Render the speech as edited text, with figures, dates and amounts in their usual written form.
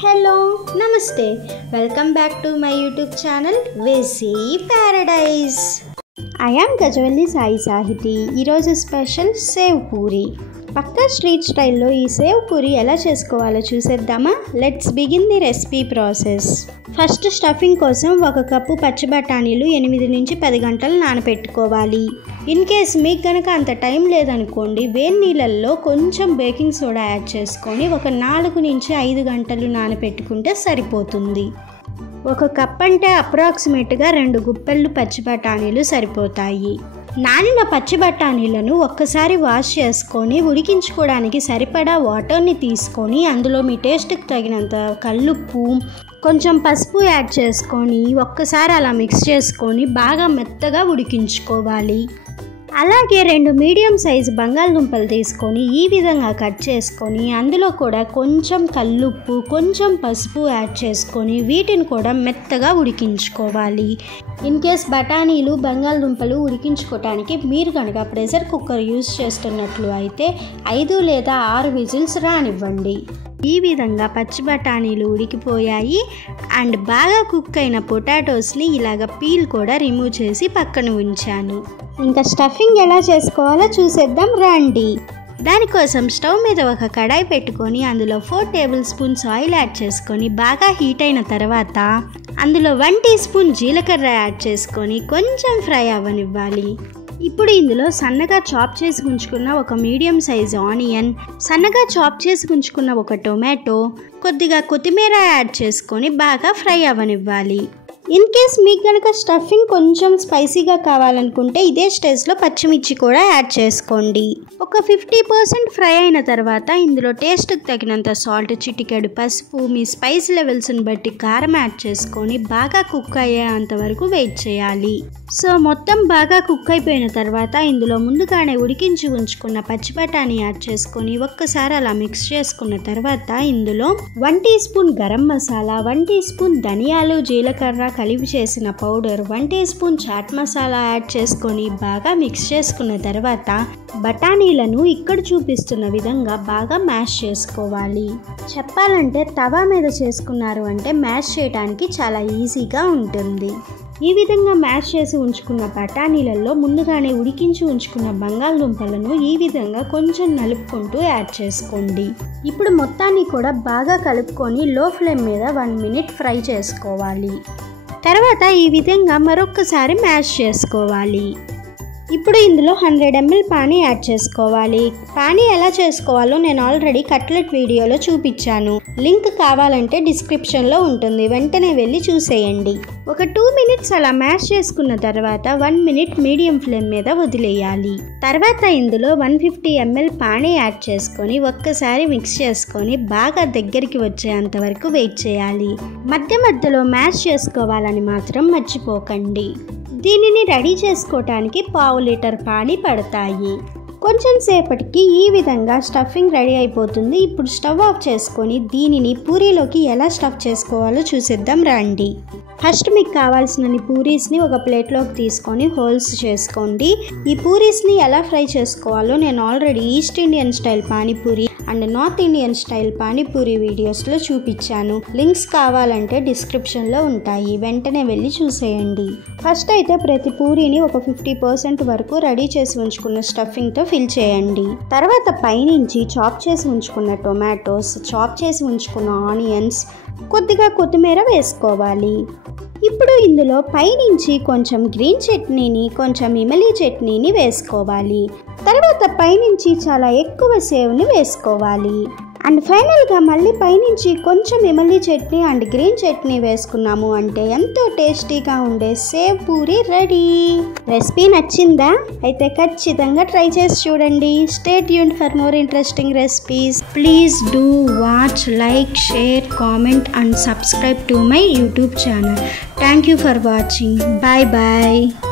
Hello, Namaste. Welcome back to my YouTube channel Vesi Paradise. I am Gajavalli Sai Sahiti. ఈరోజు special save puri. పక్కా street స్టైల్లో ఈ save puri ఎలా చేసుకోవాలో చూసేద్దామా? Let's begin the recipe process. First stuffing కోసం 1 cup పచ్చి బఠానీలు 8 నుంచి 10 గంటలు నానబెట్టుకోవాలి. ఇన్ కేస్ మీకు కనుక అంత టైం లేదనుకోండి, వేడి నీళ్ళల్లో కొంచెం బేకింగ్ సోడా యాడ్ చేసుకొని 4 నుంచి 5 గంటలు నానబెట్టుకుంటే సరిపోతుంది. 1 కప్ అంటే అప్రాక్సిమేట్గా 2 గుప్పెళ్ళు పచ్చి బఠానీలు సరిపోతాయి. నానిన పచ్చి బఠానీలను ఒక్కసారి వాష్ చేసుకొని ఉడికించుకోవడానికి సరిపడా వాటర్ని తీసుకొని అందులో మీ టేస్ట్కి తగినంత కల్లుప్పు, కొంచెం పసుపు యాడ్ చేసుకొని ఒక్కసారి అలా మిక్స్ చేసుకొని బాగా మెత్తగా ఉడికించుకోవాలి. అలాగే 2 మీడియం సైజు బంగాళదుంపలు తీసుకొని ఈ విధంగా కట్ చేసుకొని అందులో కూడా కొంచెం కల్లుప్పు, కొంచెం పసుపు యాడ్ చేసుకొని వీటిని కూడా మెత్తగా ఉడికించుకోవాలి. ఇన్ కేస్ బఠానీలు, బంగాళదుంపలు ఉడికించుకోవడానికి మీరు కనుక ప్రెషర్ కుక్కర్ యూజ్ చేస్తున్నట్లు అయితే 5 లేదా 6 విజిల్స్ రానివ్వండి. ఈ విధంగా పచ్చి బఠానీలు ఉడికిపోయాయి. అండ్ బాగా కుక్ అయిన పొటాటోస్ని ఇలాగ పీల్ కూడా రిమూవ్ చేసి పక్కన ఉంచాను. ఇంకా స్టఫింగ్ ఎలా చేసుకోవాలో చూసేద్దాం రండి. దానికోసం స్టవ్ మీద ఒక కడాయి పెట్టుకొని అందులో 4 టేబుల్ స్పూన్స్ ఆయిల్ యాడ్ చేసుకొని బాగా హీట్ అయిన తర్వాత అందులో 1 టీ స్పూన్ జీలకర్ర యాడ్ చేసుకొని కొంచెం ఫ్రై అవ్వనివ్వాలి. ఇప్పుడు ఇందులో సన్నగా చాప్ చేసి ఉంచుకున్న 1 మీడియం సైజు ఆనియన్, సన్నగా చాప్ చేసి ఉంచుకున్న 1 టొమాటో, కొద్దిగా కొత్తిమీర యాడ్ చేసుకొని బాగా ఫ్రై అవ్వనివ్వాలి. ఇన్ కేస్ మీకు కనుక స్టఫింగ్ కొంచెం స్పైసీగా కావాలనుకుంటే ఇదే స్టేజ్లో పచ్చిమిర్చి కూడా యాడ్ చేసుకోండి. ఒక 50% ఫ్రై అయిన తర్వాత ఇందులో టేస్ట్కి తగినంత సాల్ట్, చిటికెడు పసుపు, మీ స్పైస్ లెవెల్స్ని బట్టి కారం యాడ్ చేసుకొని బాగా కుక్ అయ్యేంత వరకు వెయిట్ చేయాలి. సో మొత్తం బాగా కుక్ అయిపోయిన తర్వాత ఇందులో ముందుగానే ఉడికించి ఉంచుకున్న పచ్చి బఠానీ యాడ్ చేసుకొని ఒక్కసారి అలా మిక్స్ చేసుకున్న తర్వాత ఇందులో 1 teaspoon garam masala, 1 teaspoon ధనియాలు, జీలకర్ర కలిపి చేసిన powder, 1 teaspoon chaat masala add చేసుకొని బాగా మిక్స్ చేసుకున్న తర్వాత బఠానీలను ఇక్కడ చూపిస్తున్న విధంగా బాగా మ్యాష్ చేసుకోవాలి. చెప్పాలంటే తవా మీద చేసుకున్నారు అంటే మ్యాష్ చేయడానికి చాలా ఈజీగా ఉంటుంది. ఈ విధంగా మ్యాష్ చేసి ఉంచుకున్న బఠానీలలో ముందుగానే ఉడికించి ఉంచుకున్న బంగాళదుంపలను ఈ విధంగా కొంచెం నలుపుకుంటూ యాడ్ చేసుకోండి. ఇప్పుడు మొత్తాన్ని కూడా బాగా కలుపుకొని లో ఫ్లేమ్ మీద 1 మినిట్ ఫ్రై చేసుకోవాలి. తర్వాత ఈ విధంగా మరొకసారి మ్యాష్ చేసుకోవాలి. ఇప్పుడు ఇందులో 100 ml పానీ యాడ్ చేసుకోవాలి. పానీ ఎలా చేసుకోవాలో నేను ఆల్రెడీ కట్లెట్ వీడియోలో చూపించాను. లింక్ కావాలంటే డిస్క్రిప్షన్లో ఉంటుంది, వెంటనే వెళ్ళి చూసేయండి. ఒక 2 మినిట్స్ అలా మ్యాష్ చేసుకున్న తర్వాత 1 మినిట్ మీడియం ఫ్లేమ్ మీద వదిలేయాలి. తర్వాత ఇందులో 150 ml పానీ యాడ్ చేసుకొని ఒక్కసారి మిక్స్ చేసుకొని బాగా దగ్గరికి వచ్చేంత వరకు వెయిట్ చేయాలి. మధ్య మధ్యలో మ్యాష్ చేసుకోవాలని మాత్రం మర్చిపోకండి. దీనిని రెడీ చేసుకోవటానికి 1/2 లీటర్ పానీ పడతాయి. కొంచెం సేపటికి ఈ విధంగా స్టఫింగ్ రెడీ అయిపోతుంది. ఇప్పుడు స్టవ్ ఆఫ్ చేసుకొని దీనిని పూరీలోకి ఎలా స్టఫ్ చేసుకోవాలో చూసేద్దాం రండి. ఫస్ట్ మీకు కావాల్సిన పూరీస్ని ఒక ప్లేట్లోకి తీసుకొని హోల్స్ చేసుకోండి. ఈ పూరీస్ని ఎలా ఫ్రై చేసుకోవాలో నేను already east Indian style panipuri and north Indian style panipuri వీడియోస్లో చూపించాను. లింక్స్ కావాలంటే డిస్క్రిప్షన్లో ఉంటాయి, వెంటనే వెళ్ళి చూసేయండి. ఫస్ట్ అయితే ప్రతి పూరీని ఒక 50% వరకు రెడీ చేసి ఉంచుకున్న స్టఫింగ్తో ఫిల్ చేయండి. తర్వాత పైనుంచి చాప్ చేసి ఉంచుకున్న టొమాటోస్, చాప్ చేసి ఉంచుకున్న ఆనియన్స్, కొద్దిగా కొత్తిమీర వేసుకోవాలి. ఇప్పుడు ఇందులో పైనుంచి కొంచెం గ్రీన్ చట్నీని, కొంచెం ఇమలీ చట్నీని వేసుకోవాలి. తర్వాత పైనుంచి చాలా ఎక్కువ సేవ్ని వేసుకోవాలి. అండ్ ఫైనల్గా మళ్ళీ పైనుంచి కొంచెం ఇమలీ చట్నీ అండ్ గ్రీన్ చట్నీ వేసుకున్నాము అంటే ఎంతో టేస్టీగా ఉండే సేవ్ పూరి రెడీ. రెసిపీ నచ్చిందా? అయితే ఖచ్చితంగా ట్రై చేసి చూడండి. Stay tuned for more interesting recipes. Please do watch, like, share, comment and subscribe to my YouTube channel. Thank you for watching. Bye bye.